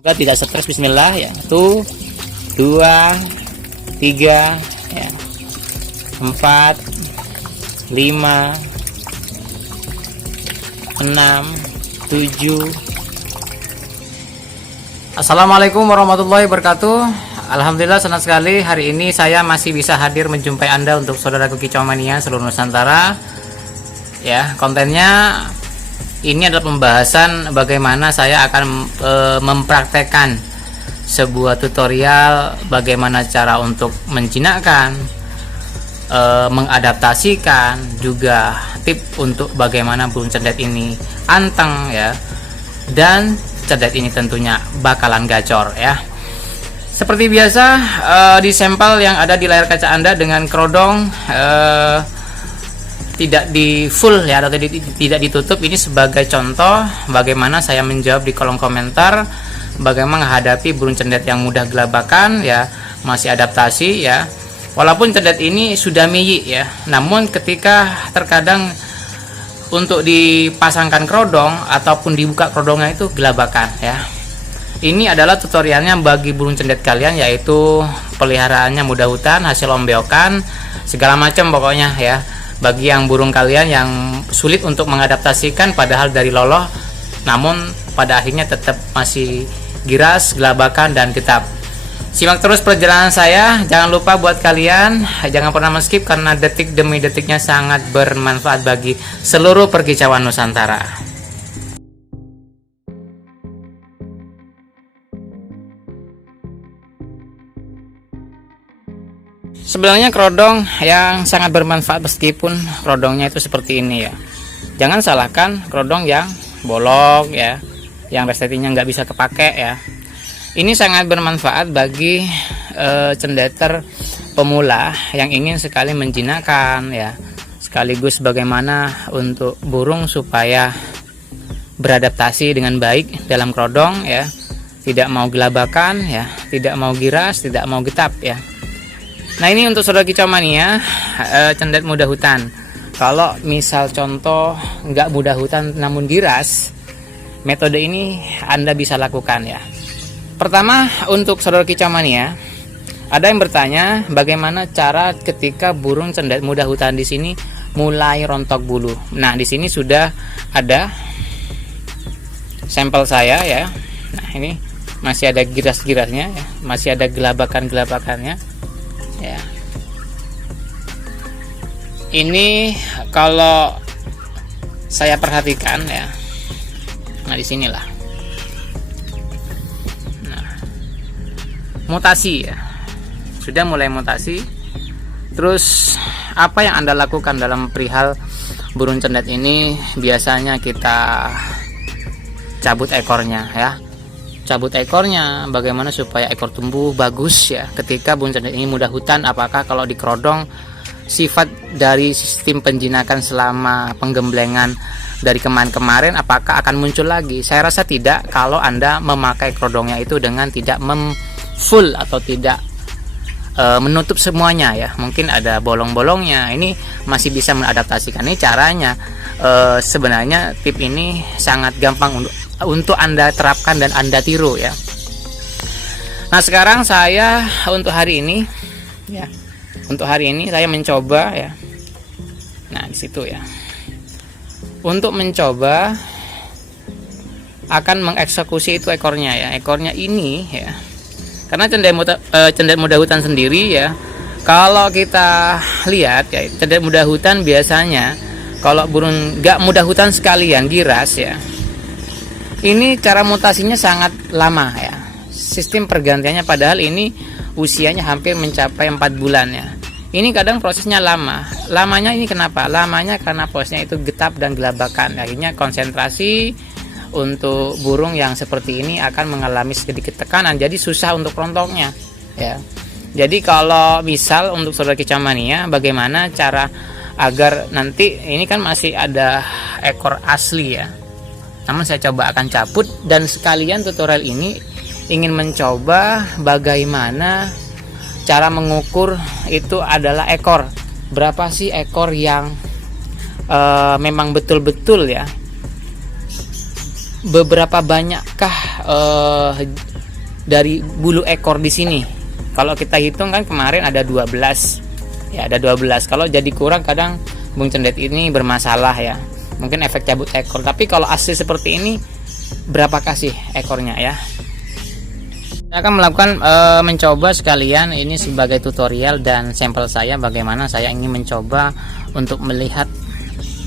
Semoga tidak stres. Bismillah ya. 1, 2, 3 ya. 4, 5, 6, 7. Assalamualaikum warahmatullahi wabarakatuh. Alhamdulillah senang sekali hari ini saya masih bisa hadir menjumpai Anda untuk saudaraku Kicau Mania seluruh Nusantara. Ya, kontennya ini adalah pembahasan bagaimana saya akan mempraktekkan sebuah tutorial bagaimana cara untuk menjinakkan, mengadaptasikan, juga tip untuk bagaimana burung cendet ini anteng ya, dan cendet ini tentunya bakalan gacor ya. Seperti biasa di sampel yang ada di layar kaca Anda dengan kerodong tidak di full ya, atau tidak ditutup. Ini sebagai contoh bagaimana saya menjawab di kolom komentar bagaimana menghadapi burung cendet yang mudah gelabakan ya, masih adaptasi ya. Walaupun cendet ini sudah miyik ya, namun ketika terkadang untuk dipasangkan kerodong ataupun dibuka kerodongnya itu gelabakan ya. Ini adalah tutorialnya bagi burung cendet kalian, yaitu peliharaannya mudah hutan, hasil ombeokan, segala macam pokoknya ya. Bagi yang burung kalian yang sulit untuk mengadaptasikan padahal dari loloh, namun pada akhirnya tetap masih giras, gelabakan, dan getap. Simak terus perjalanan saya. Jangan lupa buat kalian, jangan pernah men-skip karena detik demi detiknya sangat bermanfaat bagi seluruh perkicauan Nusantara. Sebenarnya kerodong yang sangat bermanfaat meskipun kerodongnya itu seperti ini ya. Jangan salahkan kerodong yang bolong ya, yang resletingnya nggak bisa kepake ya. Ini sangat bermanfaat bagi cendeter pemula yang ingin sekali menjinakkan ya, sekaligus bagaimana untuk burung supaya beradaptasi dengan baik dalam kerodong ya, tidak mau gelabakan ya, tidak mau giras, tidak mau getap ya. Nah, ini untuk saudara Kicau Mania cendet mudah hutan. Kalau misal contoh nggak mudah hutan namun giras, metode ini Anda bisa lakukan ya. Pertama, untuk saudara Kicau Mania, ada yang bertanya bagaimana cara ketika burung cendet mudah hutan di sini mulai rontok bulu. Nah, di sini sudah ada sampel saya ya. Nah, ini masih ada giras-girasnya ya, masih ada gelabakan-gelabakannya ya. Ini kalau saya perhatikan ya, nah disinilah, nah mutasi ya, sudah mulai mutasi. Terus apa yang Anda lakukan dalam perihal burung cendet ini? Biasanya kita cabut ekornya ya, cabut ekornya bagaimana supaya ekor tumbuh bagus ya. Ketika burung cendet ini mudah hutan, apakah kalau dikerodong sifat dari sistem penjinakan selama penggemblengan dari kemarin apakah akan muncul lagi? Saya rasa tidak kalau Anda memakai kerodongnya itu dengan tidak full atau tidak menutup semuanya ya. Mungkin ada bolong-bolongnya, ini masih bisa mengadaptasikan. Ini caranya. Sebenarnya tip ini sangat gampang untuk Anda terapkan dan Anda tiru ya. Nah, sekarang saya untuk hari ini ya, untuk hari ini saya mencoba ya. Nah, di situ ya. Untuk mencoba akan mengeksekusi itu ekornya ya. Ekornya ini ya. Karena cendet mudah hutan sendiri ya. Kalau kita lihat ya, cendet mudah hutan biasanya kalau burung nggak mudah hutan sekalian giras ya, ini cara mutasinya sangat lama ya. Sistem pergantiannya padahal ini usianya hampir mencapai 4 bulan ya. Ini kadang prosesnya lama. Lamanya ini kenapa? Lamanya karena prosesnya itu getap dan gelabakan. Akhirnya konsentrasi untuk burung yang seperti ini akan mengalami sedikit tekanan, jadi susah untuk rontoknya ya. Jadi kalau misal untuk saudara Kicau Mania, bagaimana cara agar nanti ini kan masih ada ekor asli ya, namun saya coba akan cabut, dan sekalian tutorial ini ingin mencoba bagaimana cara mengukur itu adalah ekor. Berapa sih ekor yang memang betul-betul ya beberapa banyakkah dari bulu ekor di sini? Kalau kita hitung kan kemarin ada 12. Ya, ada 12. Kalau jadi kurang kadang burung cendet ini bermasalah ya. Mungkin efek cabut ekor. Tapi kalau asli seperti ini berapa kasih ekornya ya? Saya akan melakukan mencoba sekalian ini sebagai tutorial dan sampel saya bagaimana saya ingin mencoba untuk melihat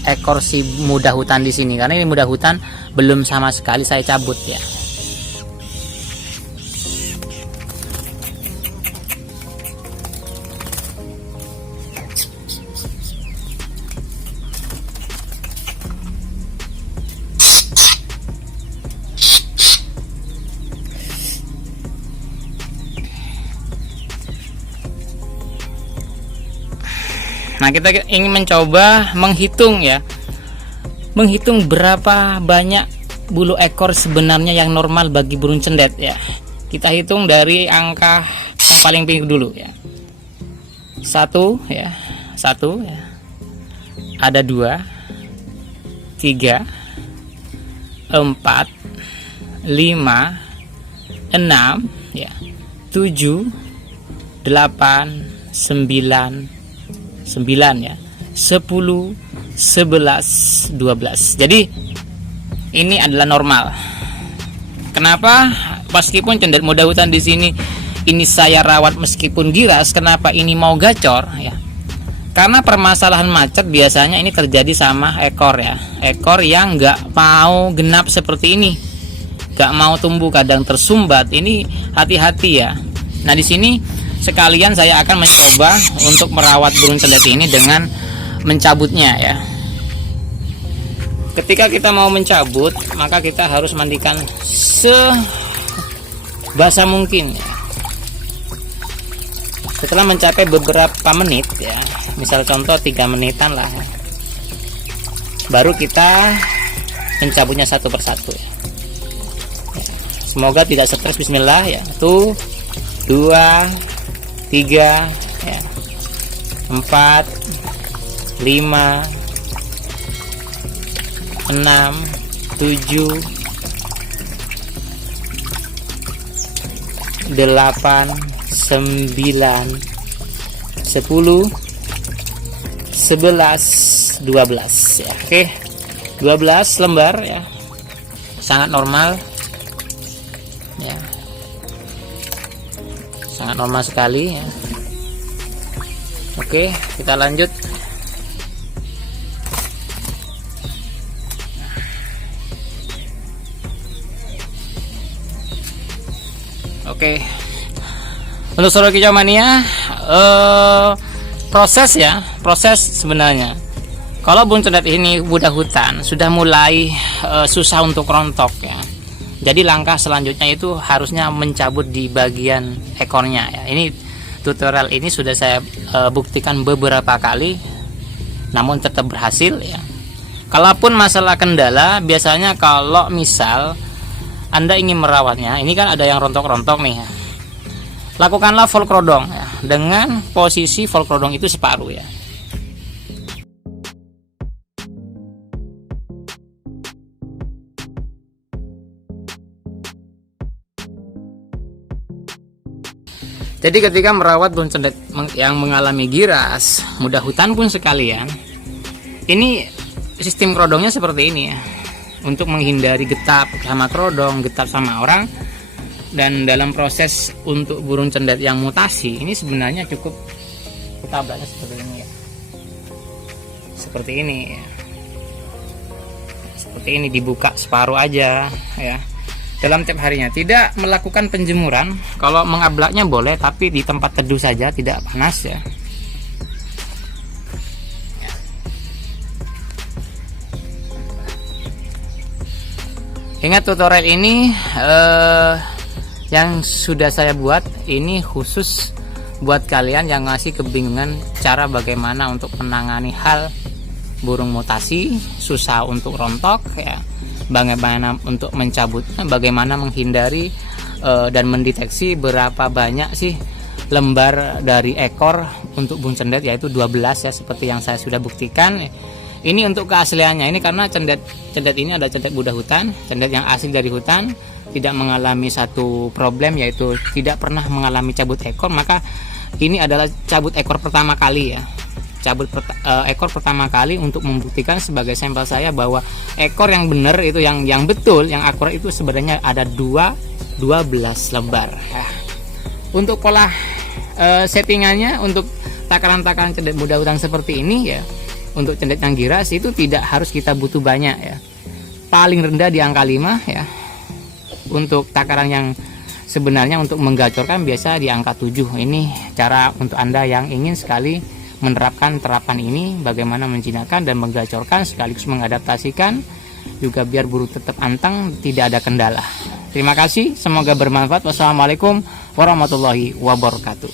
ekor si muda hutan di sini, karena ini muda hutan belum sama sekali saya cabut ya. Nah, kita ingin mencoba menghitung ya, menghitung berapa banyak bulu ekor sebenarnya yang normal bagi burung cendet ya. Kita hitung dari angka yang paling tinggi dulu ya. 1 ya, 1 ya. Ada 2, 3, 4, 5, 6 ya, 7, 8, 9 ya, 10, 11, 12. Jadi ini adalah normal. Kenapa? Meskipun cendet muda hutan di sini ini saya rawat meskipun giras, kenapa ini mau gacor ya? Karena permasalahan macet biasanya ini terjadi sama ekor ya. Ekor yang nggak mau genap seperti ini, nggak mau tumbuh, kadang tersumbat. Ini hati-hati ya. Nah, di sini sekalian saya akan mencoba untuk merawat burung cendet ini dengan mencabutnya ya. Ketika kita mau mencabut, maka kita harus mandikan sebasah mungkin ya. Setelah mencapai beberapa menit ya, misal contoh 3 menitan lah ya, baru kita mencabutnya satu persatu ya. Semoga tidak stres. Bismillah ya. 1, 2, 3 ya, 4, 5, 6, 7, 8, 9, 10, 11, 12 ya. Oke, 12 lembar ya, sangat normal ya, sangat normal sekali ya. Oke, kita lanjut. Oke, untuk saudara kicau mania, proses sebenarnya kalau burung cendet ini muda hutan sudah mulai susah untuk rontok ya. Jadi langkah selanjutnya itu harusnya mencabut di bagian ekornya ya. Ini tutorial ini sudah saya buktikan beberapa kali, namun tetap berhasil ya. Kalaupun masalah kendala, biasanya kalau misal Anda ingin merawatnya, ini kan ada yang rontok-rontok nih ya, lakukanlah volcrodong ya, dengan posisi volcrodong itu separuh ya. Jadi ketika merawat burung cendet yang mengalami giras, muda hutan pun sekalian, ini sistem krodongnya seperti ini ya, untuk menghindari getap sama krodong, getap sama orang. Dan dalam proses untuk burung cendet yang mutasi ini sebenarnya cukup kita balas seperti ini ya, seperti ini ya. Seperti ini, dibuka separuh aja ya. Dalam tiap harinya tidak melakukan penjemuran. Kalau mengablaknya boleh, tapi di tempat teduh saja, tidak panas ya. Ingat, tutorial ini yang sudah saya buat ini khusus buat kalian yang ngasih kebingungan cara bagaimana untuk menangani hal burung mutasi, susah untuk rontok ya, bagaimana untuk mencabutnya, bagaimana menghindari dan mendeteksi berapa banyak sih lembar dari ekor untuk burung cendet, yaitu 12 ya, seperti yang saya sudah buktikan. Ini untuk keasliannya, ini karena cendet ini ada cendet Buddha hutan, cendet yang asli dari hutan, tidak mengalami satu problem, yaitu tidak pernah mengalami cabut ekor. Maka ini adalah cabut ekor pertama kali ya, ekor pertama kali untuk membuktikan sebagai sampel saya bahwa ekor yang benar itu, yang betul, yang akurat itu sebenarnya ada 12 lembar. Nah, untuk pola settingannya untuk takaran-takaran cendet Buddha hutan seperti ini ya, untuk cendet yang giras itu tidak harus kita butuh banyak ya, paling rendah di angka 5 ya. Untuk takaran yang sebenarnya untuk menggacorkan biasa di angka 7. Ini cara untuk Anda yang ingin sekali menerapkan terapan ini, bagaimana menjinakkan dan menggacorkan sekaligus mengadaptasikan juga biar burung tetap anteng, tidak ada kendala. Terima kasih, semoga bermanfaat. Wassalamualaikum warahmatullahi wabarakatuh.